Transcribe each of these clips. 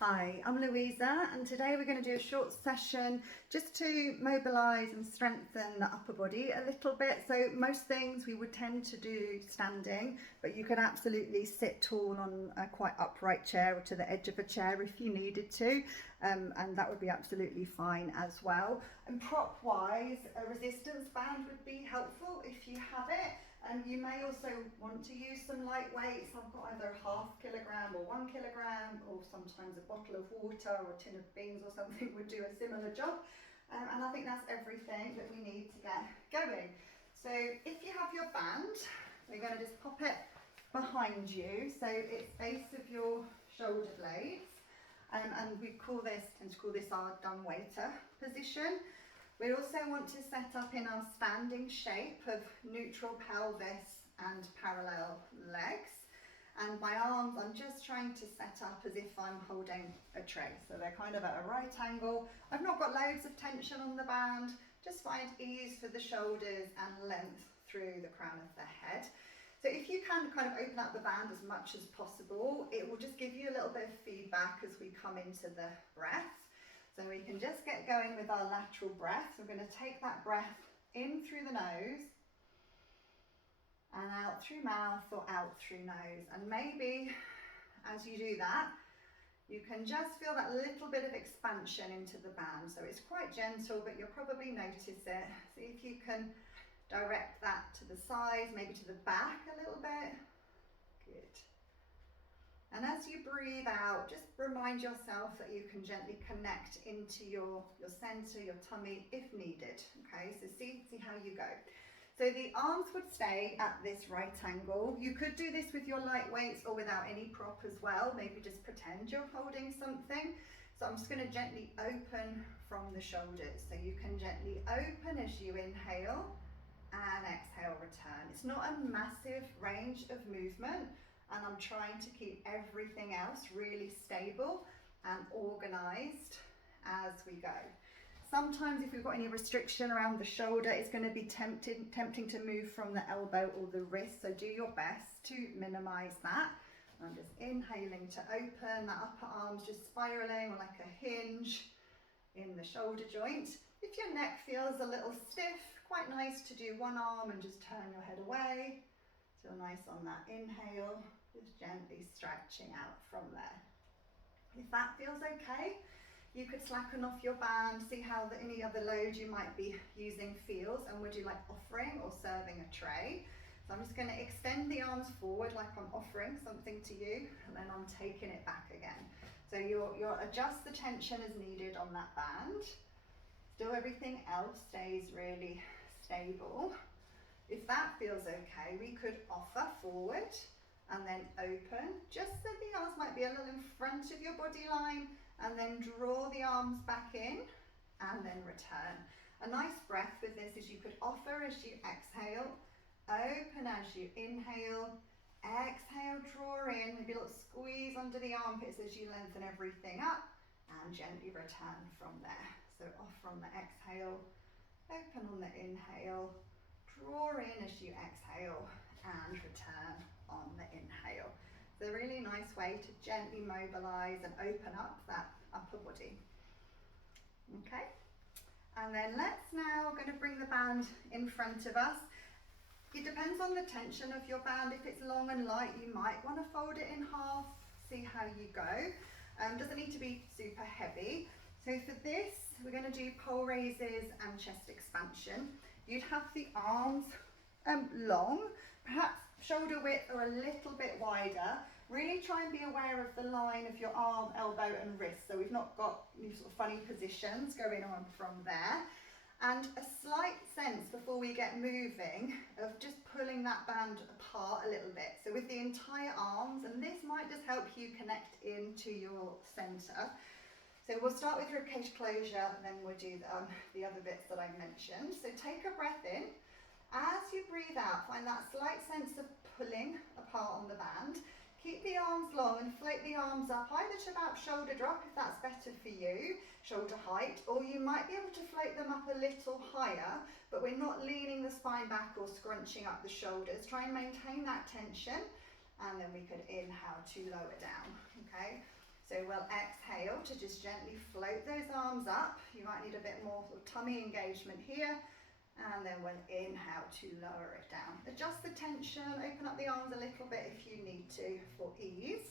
Hi, I'm Louisa, and today we're going to do a short session just to mobilise and strengthen the upper body a little bit. So most things we would tend to do standing, but you can absolutely sit tall on a quite upright chair or to the edge of a chair if you needed to, and that would be absolutely fine as well. And prop wise, a resistance band would be helpful if you have it. And you may also want to use some light weights. I've got either a ½ kilogram or 1 kilogram, or sometimes a bottle of water or a tin of beans or something would do a similar job. And I think that's everything that we need to get going. So if you have your band, we're going to just pop it behind you. So it's base of your shoulder blades. And we tend to call this our dumb waiter position. We also want to set up in our standing shape of neutral pelvis and parallel legs. And my arms, I'm just trying to set up as if I'm holding a tray. So they're kind of at a right angle. I've not got loads of tension on the band. Just find ease for the shoulders and length through the crown of the head. So if you can kind of open up the band as much as possible, it will just give you a little bit of feedback as we come into the breath. So we can just get going with our lateral breath. We're going to take that breath in through the nose and out through mouth or out through nose. And maybe as you do that, you can just feel that little bit of expansion into the band. So it's quite gentle, but you'll probably notice it. See if you can direct that to the sides, maybe to the back a little bit. Good. And as you breathe out, just remind yourself that you can gently connect into your center, your tummy if needed. Okay, so see how you go. So the arms would stay at this right angle. You could do this with your light weights or without any prop as well. Maybe just pretend you're holding something. So I'm just going to gently open from the shoulders. So you can gently open as you inhale and exhale, return. It's not a massive range of movement. And I'm trying to keep everything else really stable and organized as we go. Sometimes if we've got any restriction around the shoulder, it's going to be tempting to move from the elbow or the wrist. So do your best to minimize that. I'm just inhaling to open, that upper arm's just spiraling like a hinge in the shoulder joint. If your neck feels a little stiff, quite nice to do one arm and just turn your head away. Feel nice on that inhale. Just gently stretching out from there. If that feels okay, you could slacken off your band, see how any other load you might be using feels, and would you like offering or serving a tray. So I'm just going to extend the arms forward like I'm offering something to you, and then I'm taking it back again. So you'll adjust the tension as needed on that band. Still everything else stays really stable. If that feels okay, we could offer forward and then open, just so the arms might be a little in front of your body line, and then draw the arms back in and then return. A nice breath with this is you could offer as you exhale, open as you inhale, exhale, draw in, maybe a little squeeze under the armpits as you lengthen everything up, and gently return from there. So off from the exhale, open on the inhale, draw in as you exhale, and return on the inhale. It's a really nice way to gently mobilize and open up that upper body. Okay, and then let's now going to bring the band in front of us. It depends on the tension of your band. If it's long and light, you might want to fold it in half, see how you go. Doesn't need to be super heavy. So for this, we're going to do pole raises and chest expansion. You'd have the arms long, perhaps shoulder width or a little bit wider. Really try and be aware of the line of your arm, elbow and wrist, so we've not got any sort of funny positions going on from there. And a slight sense before we get moving of just pulling that band apart a little bit. So with the entire arms, and this might just help you connect into your center. So we'll start with ribcage closure, and then we'll do the other bits that I mentioned. So take a breath in. As you breathe out, find that slight sense of pulling apart on the band. Keep the arms long and float the arms up, either to about shoulder drop if that's better for you, shoulder height, or you might be able to float them up a little higher, but we're not leaning the spine back or scrunching up the shoulders. Try and maintain that tension, and then we could inhale to lower down, okay? So we'll exhale to just gently float those arms up. You might need a bit more sort of tummy engagement here. And then we'll inhale to lower it down. Adjust the tension, open up the arms a little bit if you need to for ease.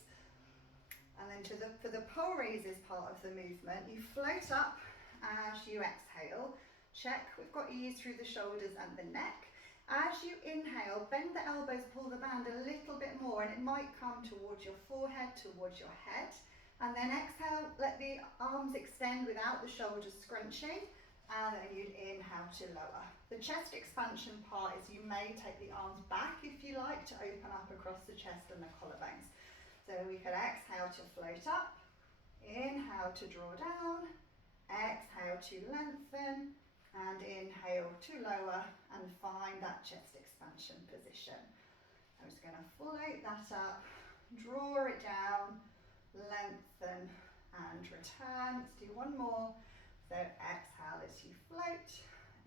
And then for the pole raises part of the movement, you float up as you exhale. Check, we've got ease through the shoulders and the neck. As you inhale, bend the elbows, pull the band a little bit more, and it might come towards your forehead, towards your head. And then exhale, let the arms extend without the shoulders scrunching. And then you'd inhale to lower. The chest expansion part is you may take the arms back if you like to open up across the chest and the collarbones. So we could exhale to float up, inhale to draw down, exhale to lengthen, and inhale to lower and find that chest expansion position. I'm just going to float that up, draw it down, lengthen and return. Let's do one more. So exhale as you float,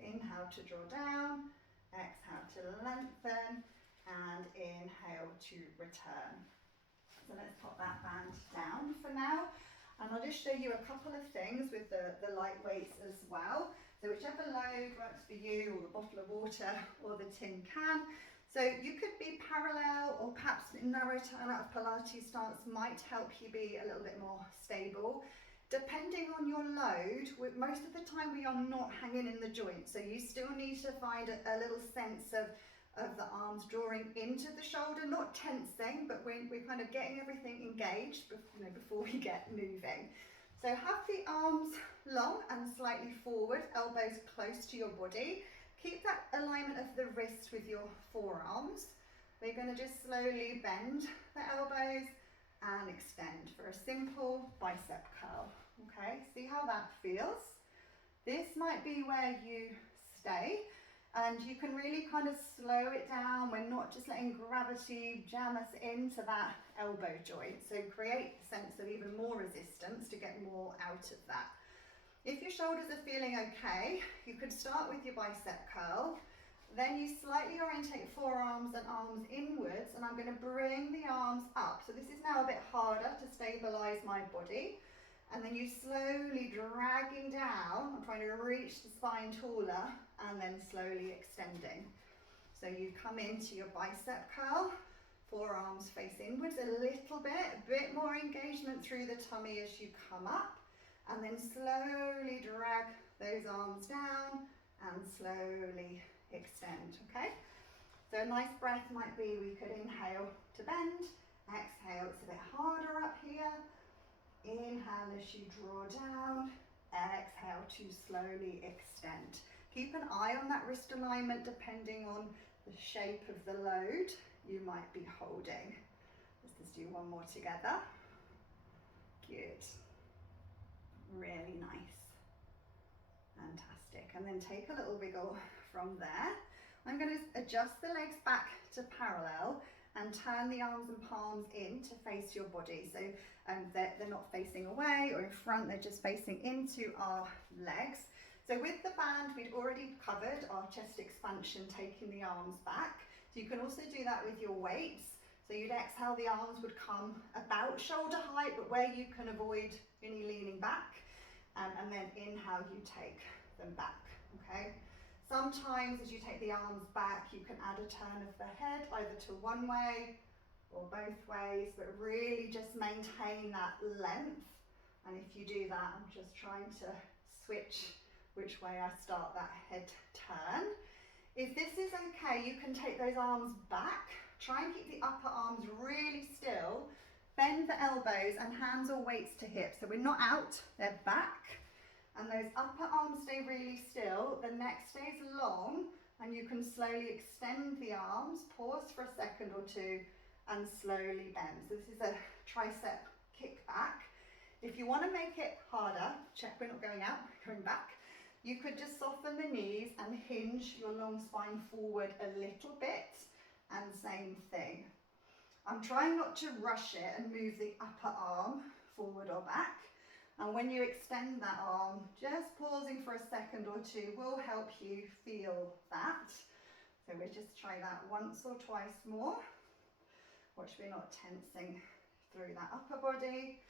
inhale to draw down, exhale to lengthen, and inhale to return. So let's pop that band down for now. And I'll just show you a couple of things with the light weights as well. So whichever load works for you, or the bottle of water or the tin can. So you could be parallel, or perhaps narrow turn out of Pilates stance might help you be a little bit more stable. Depending on your load, most of the time we are not hanging in the joint, so you still need to find a little sense of the arms drawing into the shoulder, not tensing, but we're kind of getting everything engaged before we get moving. So have the arms long and slightly forward, elbows close to your body. Keep that alignment of the wrists with your forearms. We're going to just slowly bend the elbows and extend for a simple bicep curl. Okay, see how that feels? This might be where you stay, and you can really kind of slow it down. We're not just letting gravity jam us into that elbow joint, so create a sense of even more resistance to get more out of that. If your shoulders are feeling okay, you could start with your bicep curl. Then you slightly orientate forearms and arms inwards, and I'm going to bring the arms up. So this is now a bit harder to stabilize my body. And then you slowly dragging down, I'm trying to reach the spine taller, and then slowly extending. So you come into your bicep curl, forearms face inwards a little bit, a bit more engagement through the tummy as you come up, and then slowly drag those arms down and slowly extend, okay? So a nice breath might be, we could inhale to bend, exhale, it's a bit harder up here. Inhale as you draw down, exhale to slowly extend. Keep an eye on that wrist alignment depending on the shape of the load you might be holding. Let's just do one more together. Good. Really nice. Fantastic. And then take a little wiggle from there. I'm going to adjust the legs back to parallel and turn the arms and palms in to face your body. So they're not facing away or in front, they're just facing into our legs. So with the band, we'd already covered our chest expansion, taking the arms back. So you can also do that with your weights. So you'd exhale, the arms would come about shoulder height, but where you can avoid any leaning back. And then inhale, you take them back, okay? Sometimes as you take the arms back, you can add a turn of the head, either to one way or both ways, but really just maintain that length. And if you do that, I'm just trying to switch which way I start that head turn. If this is okay, you can take those arms back, try and keep the upper arms really still, bend the elbows and hands or weights to hips. So we're not out, they're back. And those upper arms stay really still, the neck stays long, and you can slowly extend the arms, pause for a second or two, and slowly bend. So this is a tricep kick back. If you want to make it harder, check we're not going out, going back, you could just soften the knees and hinge your long spine forward a little bit, and same thing. I'm trying not to rush it and move the upper arm forward or back. And when you extend that arm, just pausing for a second or two will help you feel that. So we'll just try that once or twice more. Watch we're not tensing through that upper body.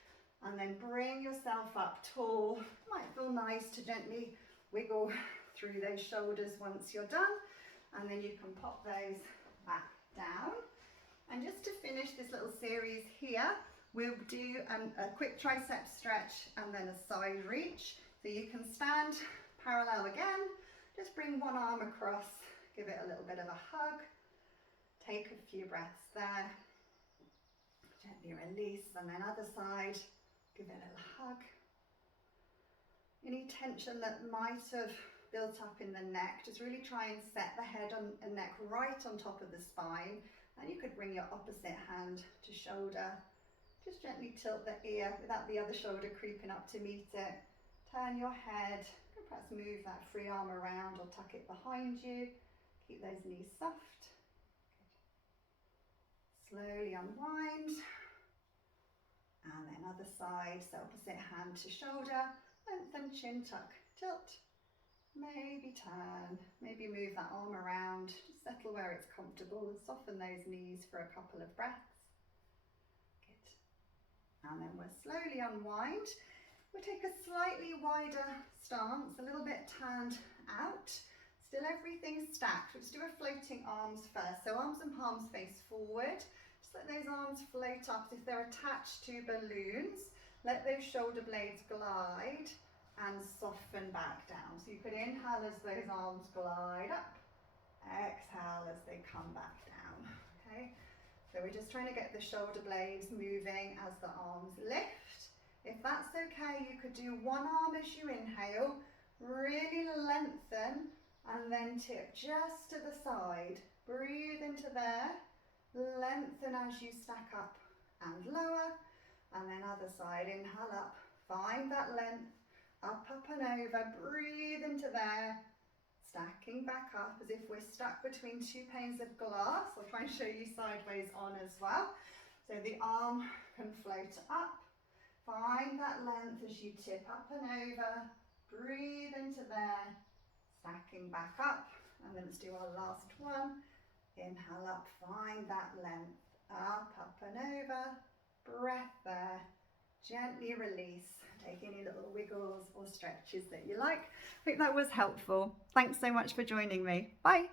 And then bring yourself up tall. Might feel nice to gently wiggle through those shoulders once you're done. And then you can pop those back down. And just to finish this little series here, we'll do a quick tricep stretch and then a side reach. So you can stand parallel again, just bring one arm across, give it a little bit of a hug, take a few breaths there, gently release, and then other side, give it a little hug. Any tension that might have built up in the neck, just really try and set the head and neck right on top of the spine. And you could bring your opposite hand to shoulder. Just gently tilt the ear without the other shoulder creeping up to meet it. Turn your head, perhaps move that free arm around or tuck it behind you. Keep those knees soft. Good. Slowly unwind. And then other side, so opposite hand to shoulder. Lengthen, chin tuck, tilt. Maybe turn, maybe move that arm around, just settle where it's comfortable and soften those knees for a couple of breaths. Good. And then we'll slowly unwind. We'll take a slightly wider stance, a little bit turned out. Still everything stacked. Let's do a floating arms first. So arms and palms face forward. Just let those arms float up as if they're attached to balloons. Let those shoulder blades glide and soften back down. So you could inhale as those arms glide up, exhale as they come back down, okay? So we're just trying to get the shoulder blades moving as the arms lift. If that's okay, you could do one arm as you inhale, really lengthen, and then tip just to the side. Breathe into there, lengthen as you stack up and lower, and then other side, inhale up, find that length, up and over, breathe into there, stacking back up as if we're stuck between two panes of glass. I'll try and show you sideways on as well. So the arm can float up, find that length as you tip up and over, breathe into there, stacking back up, and then let's do our last one. Inhale up, find that length, up and over, breath there, gently release. Take any little wiggles or stretches that you like. Hope that was helpful. Thanks so much for joining me. Bye.